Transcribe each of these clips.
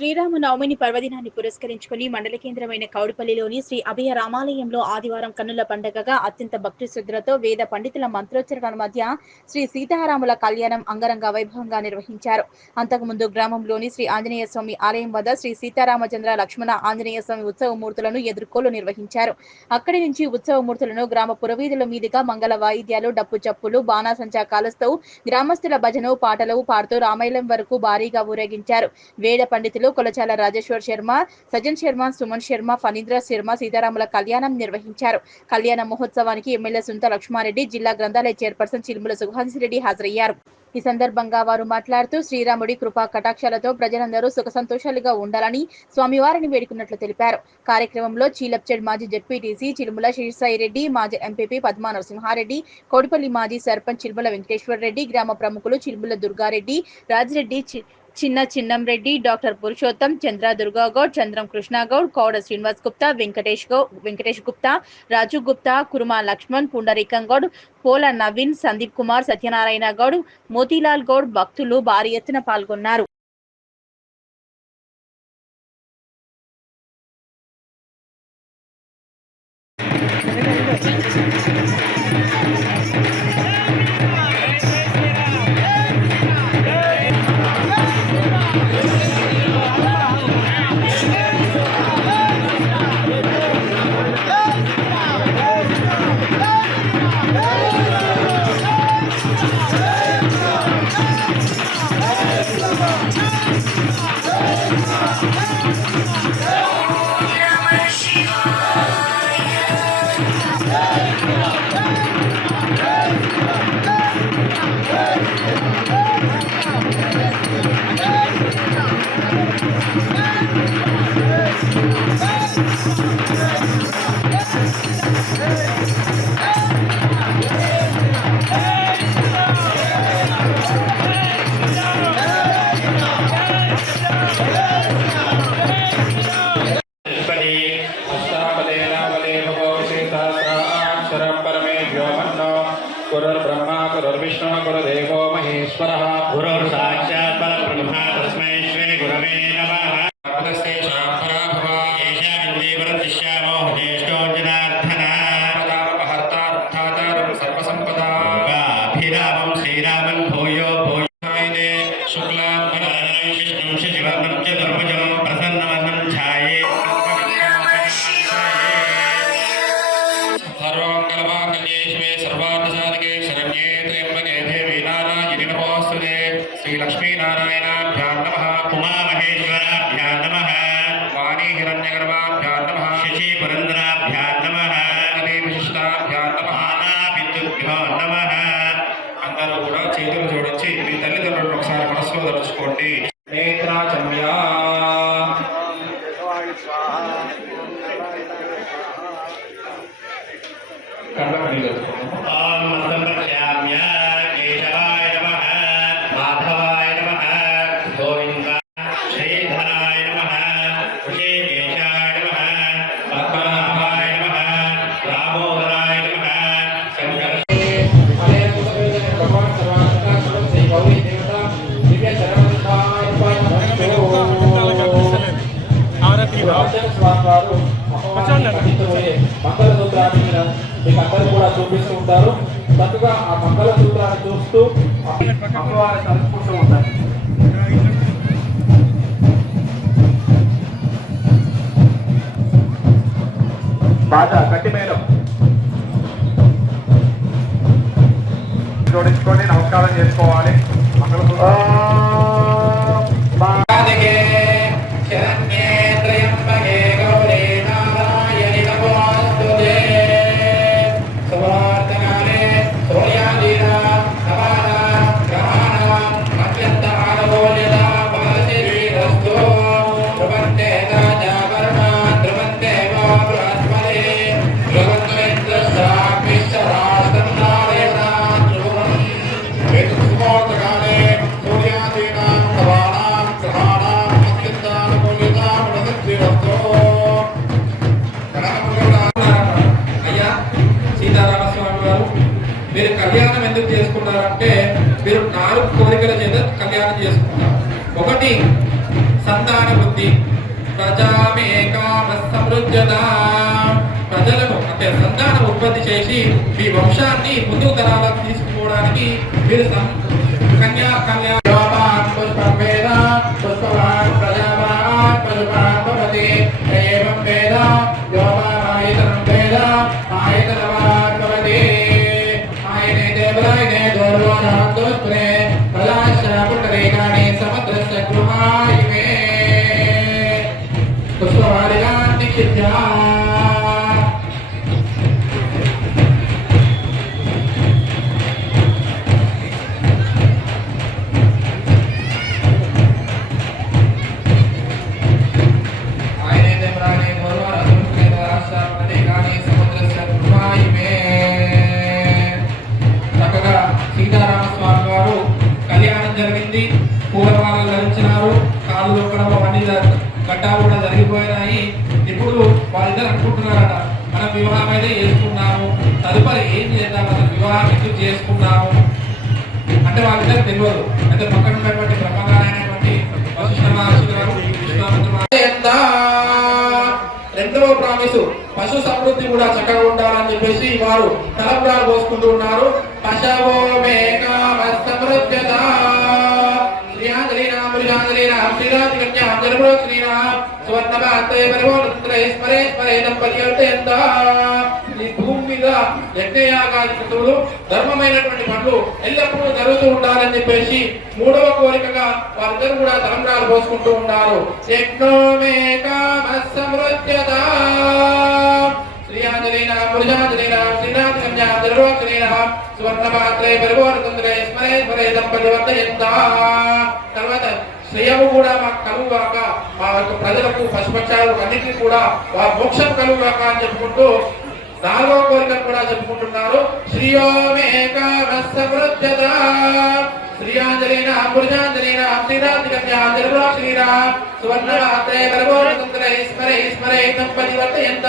శ్రీరామనవమిని పర్వదినాన్ని పురస్కరించుకుని మండల కేంద్రమైన కౌడిపల్లిలోని శ్రీ అభయ రామాలయంలో ఆదివారం కన్నుల పండుగగా అత్యంత భక్తి శ్రద్ధలతో వేద పండితుల మంత్రోచ్చరణల మధ్య శ్రీ సీతారాముల కళ్యాణం అంగరంగ వైభవంగా నిర్వహించారు. అంతకుముందు గ్రామంలోని శ్రీ ఆంజనేయ స్వామి ఆలయం వద్ద శ్రీ సీతారామచంద్ర లక్ష్మణ ఆంజనేయ స్వామి ఉత్సవమూర్తులను ఎదుర్కోలు నిర్వహించారు. అక్కడి నుంచి ఉత్సవమూర్తులను గ్రామ పురవీధుల మీదుగా మంగళ వాయిద్యాలు, డప్పు చప్పులు, బాణాసంచా కాలుస్తూ గ్రామస్తుల భజన పాటలు పాడుతూ రామాలయం వరకు భారీగా ఊరేగించారు. వేద పండితులు కొలచాల రాజేశ్వర్ శర్మ, సజన్ శర్మ, సుమన్ శర్మ, ఫణీంద్ర శర్మ సీతారాముల కళ్యాణం నిర్వహించారు. కళ్యాణ మహోత్సవానికి ఎమ్మెల్యే సుంత లక్ష్మారెడ్డి, జిల్లా గ్రంథాలయ చైర్పర్సన్ చిలుముల సుహాసిరెడ్డి హాజరయ్యారు. ఈ సందర్భంగా వారు మాట్లాడుతూ శ్రీరాముడి కృపా కటాక్షాలతో ప్రజలందరూ సుఖ సంతోషాలుగా ఉండాలని స్వామివారిని వేడుకున్నట్లు తెలిపారు. కార్యక్రమంలో చీలప్చెడ్ మాజీ జెడ్పీటీసీ చిలుముల శేషసాయిరెడ్డి, మాజీ ఎంపీపీ పద్మా నరసింహారెడ్డి, కోడిపల్లి మాజీ సర్పంచ్ చిలుముల వెంకటేశ్వర్ రెడ్డి, గ్రామ ప్రముఖులు చిలుముల దుర్గారెడ్డి, రాజిరెడ్డి, చిన్నంరెడ్డి, డాక్టర్ పురుషోత్తం, చంద్ర దుర్గాగౌడ్, చంద్రం కృష్ణగౌడ్, కౌడ శ్రీనివాస్ గుప్తా, వెంకటేష్ గుప్తా, రాజు గుప్తా, కురుమా లక్ష్మణ్, పుండరీకం గౌడ్, పోల నవీన్, సందీప్ కుమార్, సత్యనారాయణ గౌడ్, మోతీలాల్ గౌడ్ భక్తులు భారీ ఎత్తున పాల్గొన్నారు. गुरुर्ब्रह्मा गुरुर्विष्णु गुरुदेवो महेश्वरः गुरुर्साक्षात् परब्रह्म तस्मै श्री गुरवे नमः। नमस्ते शास्त्रा भव एषा विद्येवरदिश्यामो ज्येष्ठो जनार्दनः पदापहर्तार्थातारं सर्वसम्पदा अभिरामं श्रीरामं भूयो भूयो शुक्लां वरदं विष्णुं शशिवर्णं चतुर्भुजं प्रसन्नवदनं ध्याये सर्वमङ्गलमाङ्गल्ये सर्वार्थसाधके शरण्ये त्र्यम्बके देवी नारायणि नमोऽस्तुते श्री लक्ष्मीनारायणाभ्यां नमः उमा महेश्वराभ्यां नमः वाणी हिरण्यगर्भाभ्यां नमः शशि पुरन्दराभ्यां नमः अति विशिष्टाभ्यां नमः नाभिद्युभ्यो नमः అందరూ కూడా చేతులు జోడించి మీ తల్లిదండ్రులను ఒకసారి మనసులో తలుచుకోండి. నేత్రాచమ్యా కళ్ళకని మంగళసూత్రాన్ని మీకు అందరూ కూడా చూపిస్తూ ఉంటారు. చక్కగా ఆ మంగళసూత్రాన్ని చూస్తూ అమ్మవారిని తలుచుకుంటూ ఉంటారు. బాగా గట్టి మేడం జోడించుకొని నమస్కారం చేసుకోవాలి. మంగళసూత్రం మీరు కళ్యాణం ఎందుకు చేసుకుంటారంటే మీరు 4 కోరికల చేత కళ్యాణం చేసుకుంటారు. ఒకటి సంతాన వృద్ధి ప్రజలకు అంటే సంతానం ఉత్పత్తి చేసి మీ వంశాన్ని ముందుకు తరాలకు తీసుకుపోవడానికి మీరు కన్యా కన్యా పుష్పం వేద పుష్పవాన్ ప్రజావాన్ పశువాన్ భవతి ఏవం వేద యోమాయతనం వేద ఆయతనవాన్ భవతి ఆయనే దేవరాయనే దోర్వారాంతోస్ప్రే ప్రజాశ్చ పుట్టరేకాణి సముద్రస్య గృహాయిమే పుష్పవారిగాన్ నిక్షిప్యా గట్టాలు కూడా జరిగిపోయినాయి. ఇప్పుడు వాళ్ళిద్దరు అనుకుంటున్నారట మనం వివాహం అయితే చేసుకున్నాము, తదుపరి ఏం చేద్దాం, అసలు వివాహం ఎందుకు చేసుకున్నాము అంటే వాళ్ళిద్దరు తెలియదు. అయితే పక్కన ఉన్నటువంటి బ్రహ్మగారైనటువంటి వశిష్ఠ మహర్షులు గారు రెండవ ప్రామిసు పశు సమృద్ధి కూడా చక్కగా ఉండాలని చెప్పేసి వారు తలంబ్రాలు పోసుకుంటూ ఉన్నారు. పశవో మేకామ సమృద్ధ్యత ఈ భూమి మీద యజ్ఞయాగాది క్రతువులు ధర్మమైనటువంటి పనులు ఎల్లప్పుడూ జరుగుతూ ఉండాలని చెప్పేసి మూడవ కోరికగా వారిద్దరు కూడా తలంబ్రాలు పోసుకుంటూ ఉన్నారు. తర్వాత శ్రేయము కూడా మాకు కలుగుగాక, మా యొక్క ప్రజలకు పశుపక్షాలకు అన్నింటినీ కూడా వారి మోక్షం కలుగుగాక అని చెప్పుకుంటూ నాలుగవ కోరిక కూడా చెప్పుకుంటున్నారు. శ్రీయోమేకమస్తమృత్యత శ్రీయాంజలిన పురుషాంజలిన శ్రీరాంజలికన్యాజలిపురా శ్రీరామ్ సువర్ణరాత్రే గర్భోరతంత్రే స్మరే స్మరే పరివర్తయంత.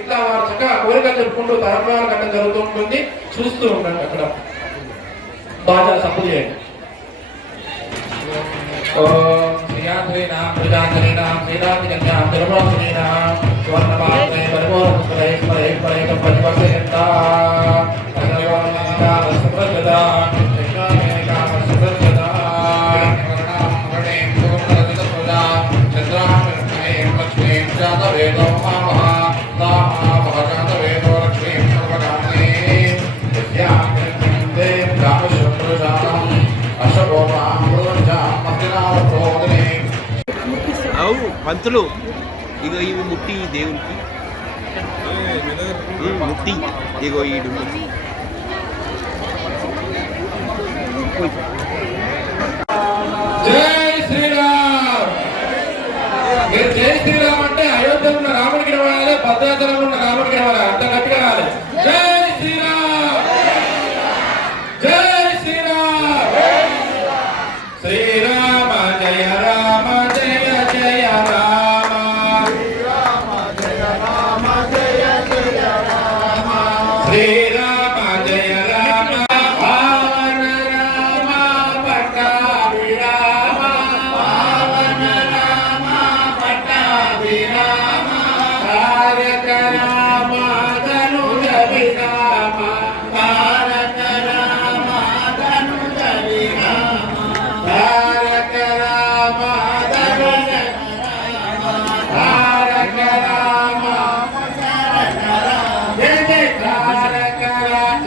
ఇట్లా వారు చక్కగా కోరికలు చెప్పుకుంటూ తరంగాలు కట్ట జరుగుతూ ఉంటుంది. చూస్తూ ఉండండి, అక్కడ బాగా సప్పు చేయండి. ఓం శ్రీయాంజలిన పురుషాంజలిన శ్రీరాంజలికన్యాజలిపురా శ్రీరామ్ సువర్ణరాత్రే గర్భోరతంత్రే స్మరే స్మరే పరివర్తయంత. పంతులు ఇగో ఇవి ముట్టి దేవునికి ముట్టి ఇగో ఈడు జై శ్రీరామ్. మీరు జై శ్రీరామ్ అంటే అయోధ్యలో ఉన్న రాముడికి రావాలి, భద్రాచలంలో ఉన్న రాముడికి రావాలి, అంత గట్టిగా రావాలి. జై శ్రీరామ్, జై శ్రీరామ్. శ్రీరామ జయ రామ జయ జయ రామ, శ్రీరామ జయ రామ జయ జయ రామ, శ్రీరామ జయ రామ పావన రామ పట్టాభిరామ, పావన రామ పట్టాభిరామ, తారక రామ ధనుజ విరామ, తారక రామ ధనుజ విరామ, తారక రామ ధనుజ విరామ, తారక రామ జయ జయ తారక రామ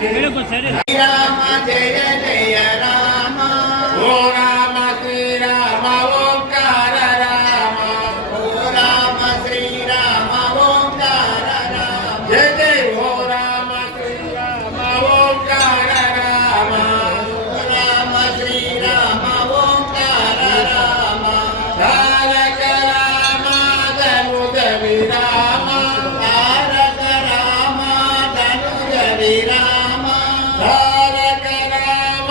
శ్రీరామ జయ జయ రామ, ఓ రామ శ్రీరామ ఓంకార రామ, ఓ రామ శ్రీరామ ఓంకార రామ, జయ జయ ఓ రామ శ్రీరామ ఓంకార రామ, ఓ రామ శ్రీరామ ఓంకార రామ, తారక రామ ధనుజ విరామ, తారక రామ ధనుజ విరామ, తారక రామ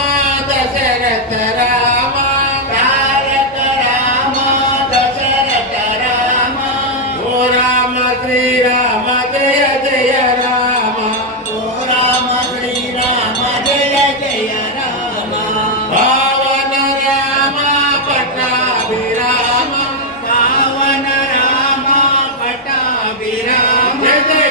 దశరథ రామ, జై